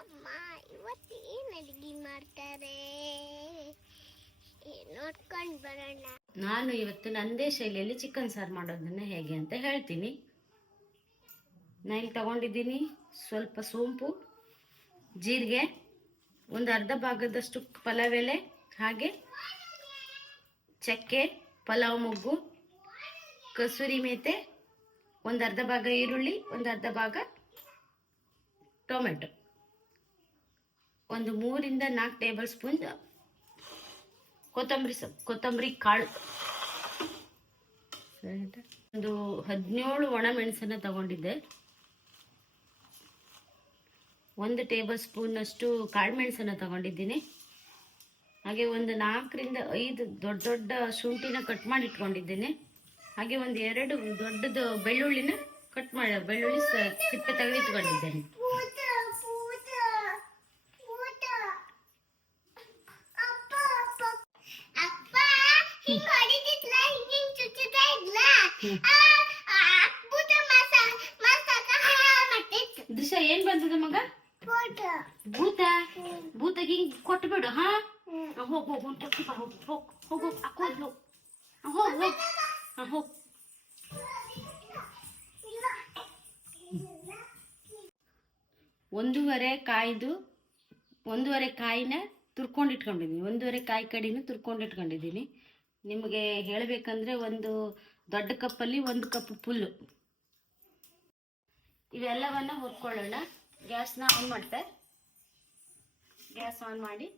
ಅಮ್ಮ, ಇವತ್ತು ಏನು ಅಡುಗೆ ಮಾಡ್ತಾರೆ? ನೋಡ್ಕೊಂಡು ಬರೋಣ. ನಾನು ಇವತ್ತು ನಂದೇ ಶೈಲಿಯಲ್ಲಿ ಚಿಕನ್ ಸಾರು ಮಾಡೋದನ್ನು ಹೇಗೆ ಅಂತ ಹೇಳ್ತೀನಿ. ನಾನು ಇಲ್ಲಿ ತಗೊಂಡಿದ್ದೀನಿ ಸ್ವಲ್ಪ ಸೋಂಪು, ಜೀರಿಗೆ, ಒಂದು ಅರ್ಧ ಭಾಗದಷ್ಟು ಪಲಾವ್ ಎಲೆ ಹಾಗೆ ಚಕ್ಕೆ, ಪಲಾವ್ ಮೊಗ್ಗು, ಕಸೂರಿ ಮೇತೆ, ಒಂದು ಅರ್ಧ ಭಾಗ ಈರುಳ್ಳಿ, ಒಂದು ಅರ್ಧ ಭಾಗ ಟೊಮೆಟೊ. ಒಂದು ಮೂರಿಂದ ನಾಲ್ಕು ಟೇಬಲ್ ಸ್ಪೂನ್ ಕೊತ್ತಂಬರಿ ಸೊಪ್ಪು, ಕೊತ್ತಂಬರಿ ಕಾಳು. ಒಂದು ಹದಿನೇಳು ಒಣ ಮೆಣಸನ್ನು ತಗೊಂಡಿದ್ದೆ. ಒಂದು ಟೇಬಲ್ ಸ್ಪೂನಷ್ಟು ಕಾಳು ಮೆಣಸನ್ನು ತಗೊಂಡಿದ್ದೀನಿ. ಹಾಗೆ ಒಂದು ನಾಲ್ಕರಿಂದ ಐದು ದೊಡ್ಡ ದೊಡ್ಡ ಶುಂಠಿನ ಕಟ್ ಮಾಡಿ ಇಟ್ಕೊಂಡಿದ್ದೀನಿ ಹಾಗೆ ಒಂದು ಎರಡು ದೊಡ್ಡದು ಬೆಳ್ಳುಳ್ಳಿನ ಕಟ್ ಮಾಡಿ, ಬೆಳ್ಳುಳ್ಳಿ ಸ- ಸಿಪ್ಪೆ ತೆಗೆದು ದೃಶ್ಯ ಏನ್ ಬಂದದ ಮಗ? ಭೂತ. ಭೂತ? ಹಿಂಗ್ ಕೊಟ್ಬಿಡು ಹಾ? ಹೋಗ್ ಹೋಗ್ ಒಂದ್ ಕೊಟ್ಟು ಬಾ ಹೋಗ್ ಹೋಗ್ ಹೋಗ್ ಹೋಗ್ ಹೋಗ್ ಹೋಗ್. ಹೋಗ್ ಹೋಗ್. ಒಂದೂವರೆ ಕಾಯ್ದು ಒಂದೂವರೆ ಕಾಯಿನ ತುರ್ಕೊಂಡು ಇಟ್ಕೊಂಡಿದ್ದೀನಿ ಒಂದೂವರೆ ಕಾಯಿ ಕಡಿನ ತುರ್ಕೊಂಡು ಇಟ್ಕೊಂಡಿದ್ದೀನಿ ನಿಮಗೆ ಹೇಳಬೇಕಂದ್ರೆ ಒಂದು ದೊಡ್ಡ ಕಪ್ಪಲ್ಲಿ ಒಂದು ಕಪ್ ಫುಲ್ಲು ಇವೆಲ್ಲವನ್ನ ಹುರ್ಕೊಳ್ಳೋಣ. ಗ್ಯಾಸ್ನ ಆನ್ ಮಾಡ್ತೆ. ಗ್ಯಾಸ್ ಆನ್ ಮಾಡಿ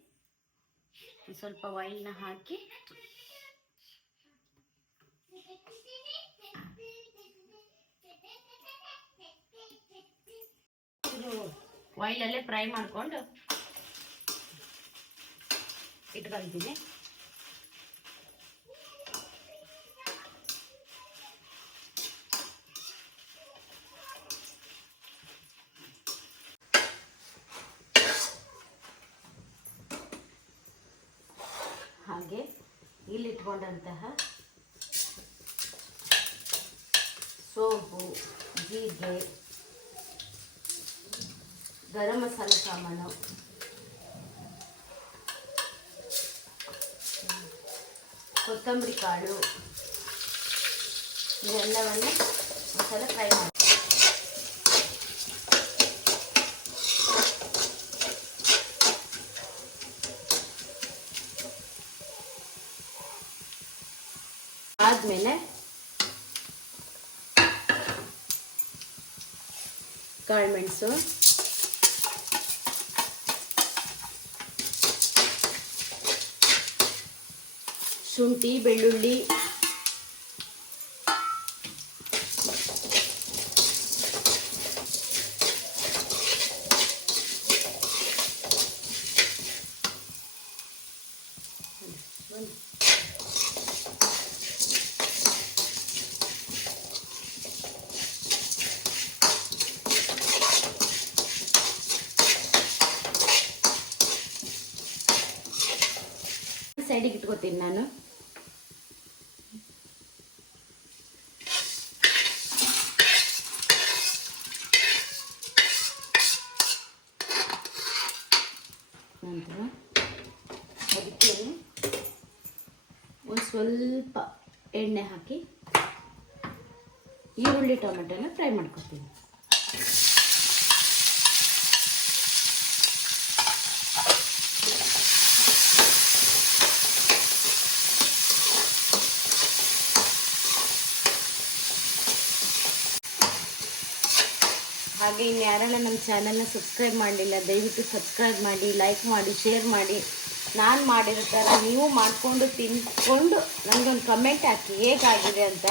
ಸ್ವಲ್ಪ ಆಯಿಲ್ನ ಹಾಕಿ. ಆಯಿಲಲ್ಲೇ ಫ್ರೈ ಮಾಡ್ಕೊಂಡು ಇಟ್ಕೊಳ್ತೀನಿ ಹಾಗೆ ಇಲ್ಲಿಟ್ಕೊಂಡಂತಹ ಸೋಂಪು ಜೀರಿಗೆ ಗರಂ ಮಸಾಲೆ ಸಾಮಾನು. ಕೊತ್ತಂಬರಿ ಕಾಳು. ಇವೆಲ್ಲವನ್ನು ಮಸಾಲೆ ಫ್ರೈ ಮಾಡಿ ಆದ್ಮೇಲೆ ಕಾಳುಮೆಣಸು ಶುಂಠಿ ಬೆಳ್ಳುಳ್ಳಿ ಸೈಡಿಗೆ ಇಟ್ಕೋತೀನಿ ನಾನು ನಂತರ ಅದಕ್ಕೆ ಒಂದು ಸ್ವಲ್ಪ ಎಣ್ಣೆ ಹಾಕಿ ಈರುಳ್ಳಿ ಟೊಮೆಟೊನ ಫ್ರೈ ಮಾಡ್ಕೊತೀನಿ. ಹಾಗೆ ಇನ್ಯಾರನ್ನ ನಮ್ಮ ಚಾನಲ್ನ ಸಬ್ಸ್ಕ್ರೈಬ್ ಮಾಡಲಿಲ್ಲ ದಯವಿಟ್ಟು ಸಬ್ಸ್ಕ್ರೈಬ್ ಮಾಡಿ ಲೈಕ್ ಮಾಡಿ ಶೇರ್ ಮಾಡಿ. ನಾನು ಮಾಡಿರೋ ಥರ ನೀವು ಮಾಡಿಕೊಂಡು ತಿನ್ಕೊಂಡು ನನಗೊಂದು ಕಮೆಂಟ್ ಹಾಕಿ ಹೇಗಾಗಿದೆ ಅಂತ.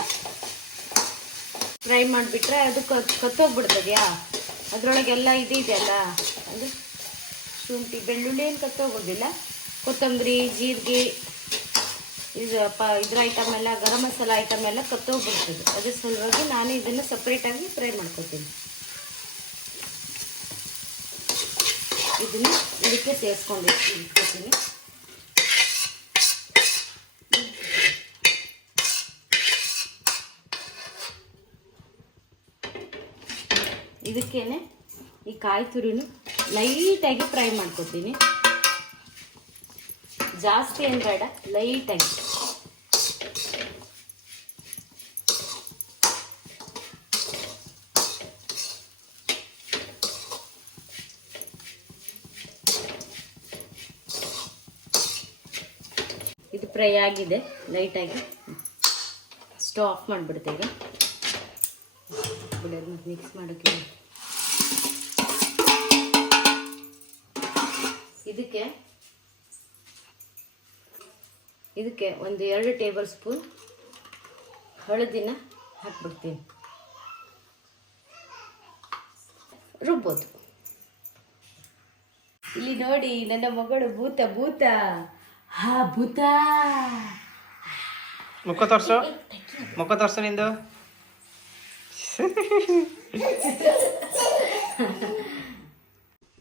ಫ್ರೈ ಮಾಡಿಬಿಟ್ರೆ ಅದು ಕತ್ ಕತ್ತೋಗ್ಬಿಡ್ತದ್ಯಾ? ಅದರೊಳಗೆಲ್ಲ ಇದು ಇದೆಯಲ್ಲ ಅಂದರೆ ಶುಂಠಿ, ಬೆಳ್ಳುಳ್ಳಿ ಏನು ಕತ್ತೋಗೋದಿಲ್ಲ. ಕೊತ್ತಂಬರಿ, ಜೀರಿಗೆ, ಇದು ಪ, ಇದ್ರ ಐಟಮ್ ಎಲ್ಲ, ಗರಂ ಮಸಾಲ ಐಟಮ್ ಎಲ್ಲ ಕತ್ತೋಗ್ಬಿಡ್ತದೆ. ಅದ್ರ ಸಲುವಾಗಿ ನಾನು ಇದನ್ನು ಸಪ್ರೇಟಾಗಿ ಫ್ರೈ ಮಾಡ್ಕೊತೀನಿ ಇದನ್ನ ಇದಕ್ಕೆ ಸೇರಿಸ್ಕೊಂಡು ಇದಕ್ಕೇನೆ ಈ ಕಾಯಿ ತುರಿನು ಲೈಟಾಗಿ ಫ್ರೈ ಮಾಡ್ಕೊತೀನಿ ಜಾಸ್ತಿ ಏನು ಬೇಡ ಲೈಟಾಗಿ. ಇದು ಫ್ರೈ ಆಗಿದೆ ಲೈಟಾಗಿ ಸ್ಟವ್ ಆಫ್ ಮಾಡಿಬಿಡ್ತೇವೆ ಮತ್ತೆ ಮಿಕ್ಸ್ ಮಾಡೋಕ್ಕೆ ಇದಕ್ಕೆ ಇದಕ್ಕೆ ಒಂದು ಎರಡು ಟೇಬಲ್ ಸ್ಪೂನ್ ಹಳದಿನ ಹಾಕ್ಬಿಡ್ತೀನಿ. ರುಬ್ಬೋದು. ಇಲ್ಲಿ ನೋಡಿ, ನನ್ನ ಮಗಳು ಭೂತ ಭೂತ. ಹಾ ಭೂತ. ಮುಖ ತೋರ್ಸು. ಮುಖ ತೋರ್ಸು ನಿಂದು.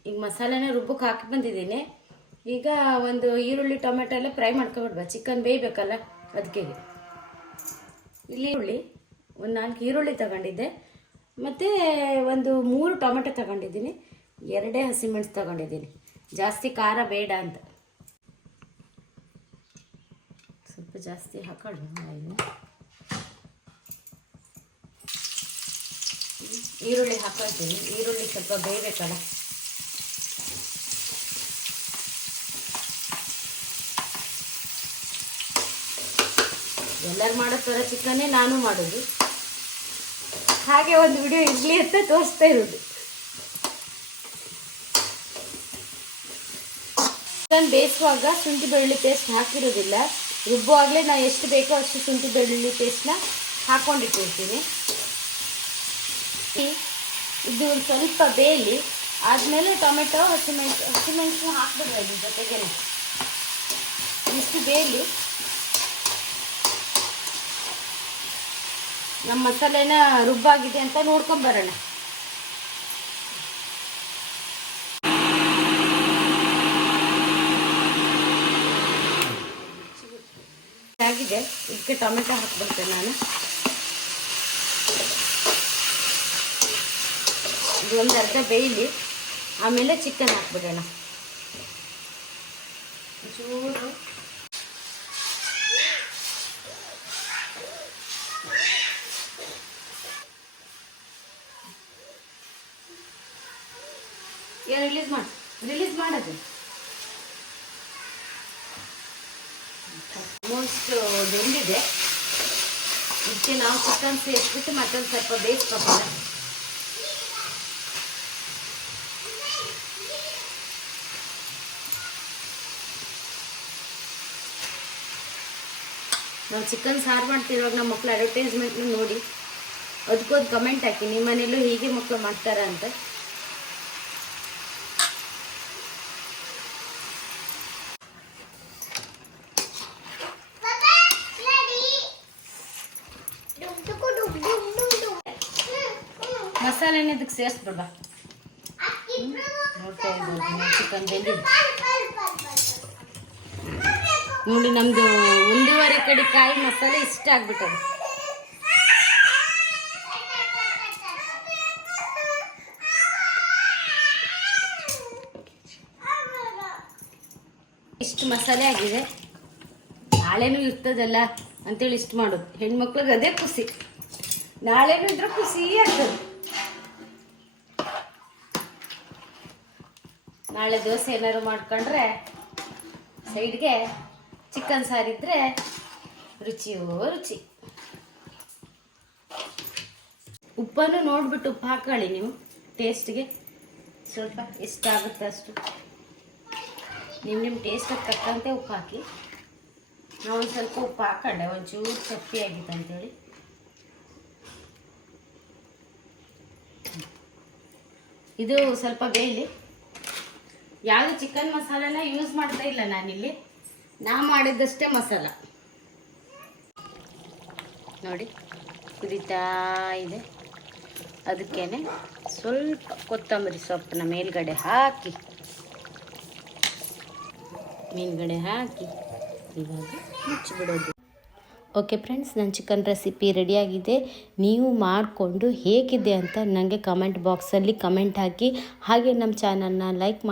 ಈಗ ಮಸಾಲೆನ ರುಬ್ಬಕ್ಕೆ ಹಾಕಿ ಬಂದಿದ್ದೀನಿ. ಈಗ ಒಂದು ಈರುಳ್ಳಿ ಟೊಮೆಟೊ ಎಲ್ಲ ಫ್ರೈ ಮಾಡ್ಕೊಬಿಡ್ಬ ಚಿಕನ್ ಬೇಯಬೇಕಲ್ಲ ಅದಕ್ಕೆ ಇಲ್ಲಿ ಈರುಳ್ಳಿ ಒಂದು ನಾಲ್ಕು ಈರುಳ್ಳಿ ತಗೊಂಡಿದ್ದೆ. ಮತ್ತು ಒಂದು ಮೂರು ಟೊಮೆಟೊ ತಗೊಂಡಿದ್ದೀನಿ. ಎರಡೇ ಹಸಿಮೆಣಸು ತಗೊಂಡಿದ್ದೀನಿ. ಜಾಸ್ತಿ ಖಾರ ಬೇಡ ಅಂತ. ಜಾಸ್ತಿ ಹಾಕೊಳ್ಳಿ ಇದನ್ನ. ಈರುಳ್ಳಿ ಹಾಕೊಳ್ತೀನಿ. ಈರುಳ್ಳಿ ಸ್ವಲ್ಪ ಬೇಯಬೇಕಲ್ಲ. ಎಲ್ಲರೂ ಮಾಡೋ ಥರ ಚಿಕನ್ನೇ ನಾನು ಮಾಡೋದು. ಹಾಗೆ ಒಂದು ವಿಡಿಯೋ ಇರಲಿ ಅಂತ ತೋರಿಸ್ತಾ ಇರೋದು. ಚಿಕನ್ ಬೇಯಿಸುವಾಗ ಶುಂಠಿ ಬೆಳ್ಳುಳ್ಳಿ ಪೇಸ್ಟ್ ಹಾಕಿರೋದಿಲ್ಲ. ರುಬ್ಬುವಾಗಲೇ ನಾನು ಎಷ್ಟು ಬೇಕೋ ಅಷ್ಟು ಶುಂಠಿ ಬೆಳ್ಳುಳ್ಳಿ ಪೇಸ್ಟ್ನ ಹಾಕ್ಕೊಂಡಿಟ್ಟಿರ್ತೀನಿ ಇದು ಒಂದು ಸ್ವಲ್ಪ ಬೇಯಲಿ, ಆದಮೇಲೆ ಟೊಮೆಟೊ, ಹಸಿಮೆಣಸು ಹಸಿಮೆಣಸು ಹಾಕ್ಬಿಡ್ಬೇಕು ಜೊತೆಗೆ ಇಷ್ಟು ಬೇಯಲಿ. ನಮ್ಮ ಮಸಾಲೆನ ರುಬ್ಬಾಗಿದೆ ಅಂತ ನೋಡ್ಕೊಂಬರೋಣ ಆಗಿದೆ ಇದಕ್ಕೆ ಟೊಮೆಟೊ ಹಾಕ್ಬಿಡ್ತೇನೆ ನಾನು. ಒಂದು ಅರ್ಧ ಬೇಯಲಿ, ಆಮೇಲೆ ಚಿಕನ್ ಹಾಕ್ಬಿಡೋಣ. ಚೂರು ರಿಲೀಸ್ ಮಾಡಿ ರಿಲೀಸ್ ಮಾಡೋದು ಆಲ್ಮೋಸ್ಟ್ ಬೆಂದಿದೆ. ಇದಕ್ಕೆ ನಾವು ಚಿಕನ್ ಸೇರಿಸ್ಬಿಟ್ಟು ಮಟನ್ ಸ್ವಲ್ಪ ಬೇಯಿಸ್ಬೇಕಲ್ಲ ನಾವು ಚಿಕನ್ ಸಾರು ಮಾಡ್ತಿರುವಾಗ ನಮ್ಮ ಮಕ್ಕಳು ಅಡ್ವರ್ಟೈಸ್ಮೆಂಟ್ನ ನೋಡಿ. ಅದಕ್ಕೊಂದು ಕಮೆಂಟ್ ಹಾಕಿ. ನಿಮ್ಮ ಮನೇಲೂ ಹೀಗೆ ಮಕ್ಕಳು ಮಾಡ್ತಾರ ಅಂತ ಮಸಾಲೆನ ಇದಕ್ಕೆ ಸೇರಿಸ್ಬಿಡ್ಬ ಚಿಕನ್. ನೋಡಿ, ನಮ್ದು ಒಂದೂವರೆ ಕಡೆ ಕಾಯಿ ಮಸಾಲೆ ಇಷ್ಟ ಆಗ್ಬಿಟ್ಟದೆ. ಇಷ್ಟು ಮಸಾಲೆ ಆಗಿದೆ. ನಾಳೆನೂ ಇರ್ತದಲ್ಲ ಅಂತೇಳಿ ಇಷ್ಟು ಮಾಡೋದು ಹೆಣ್ಮಕ್ಳಿಗೆ ಅದೇ ಖುಷಿ. ನಾಳೆನೂ ಇದ್ರೆ ಖುಷಿ ಆಗ್ತದೆ. ನಾಳೆ ದೋಸೆ ಏನಾದ್ರು ಮಾಡ್ಕೊಂಡ್ರೆ ಸೈಡ್ಗೆ ಚಿಕನ್ ಸಾರಿದ್ರೆ ರುಚಿಯೋ ರುಚಿ. ಉಪ್ಪನ್ನು ನೋಡ್ಬಿಟ್ಟು ಉಪ್ಪು ಹಾಕೊಳ್ಳಿ ನೀವು, ಟೇಸ್ಟ್ಗೆ. ಸ್ವಲ್ಪ ಎಷ್ಟಾಗುತ್ತೆ ಅಷ್ಟು. ನಿಮ್ಮ ನಿಮ್ಮ ಟೇಸ್ಟಿಗೆ ತಕ್ಕಂತೆ ಉಪ್ಪು ಹಾಕಿ. ನಾವು ಒಂದು ಸ್ವಲ್ಪ ಉಪ್ಪು ಹಾಕೊಂಡೆ, ಒಂಚೂರು ಚಪ್ಪಿ ಆಗಿತ್ತು ಅಂತೇಳಿ. ಇದು ಸ್ವಲ್ಪ ಬೇಯಲಿ. ಯಾವುದು ಚಿಕನ್ ಮಸಾಲೆನ ಯೂಸ್ ಮಾಡ್ತಾ ಇಲ್ಲ ನಾನಿಲ್ಲಿ. ನಾ ಮಾಡಿದ್ದಷ್ಟೇ ಮಸಾಲ. ನೋಡಿ, ಕುದೀತಾ ಇದೆ. ಅದಕ್ಕೇನೆ ಸ್ವಲ್ಪ ಕೊತ್ತಂಬರಿ ಸೊಪ್ಪನ್ನ ಮೇಲ್ಗಡೆ ಹಾಕಿ. ಮೇಲ್ಗಡೆ ಹಾಕಿ. ಇವಾಗ ಮುಚ್ಚಿಬಿಡೋದು. ಓಕೆ ಫ್ರೆಂಡ್ಸ್ ನನ್ನ ಚಿಕನ್ ರೆಸಿಪಿ ರೆಡಿಯಾಗಿದೆ ನೀವು ಮಾಡಿಕೊಂಡು ಹೇಗಿದೆ ಅಂತ ನನಗೆ ಕಮೆಂಟ್ ಬಾಕ್ಸಲ್ಲಿ ಕಮೆಂಟ್ ಹಾಕಿ. ಹಾಗೆ ನಮ್ಮ ಚಾನಲ್ನ ಲೈಕ್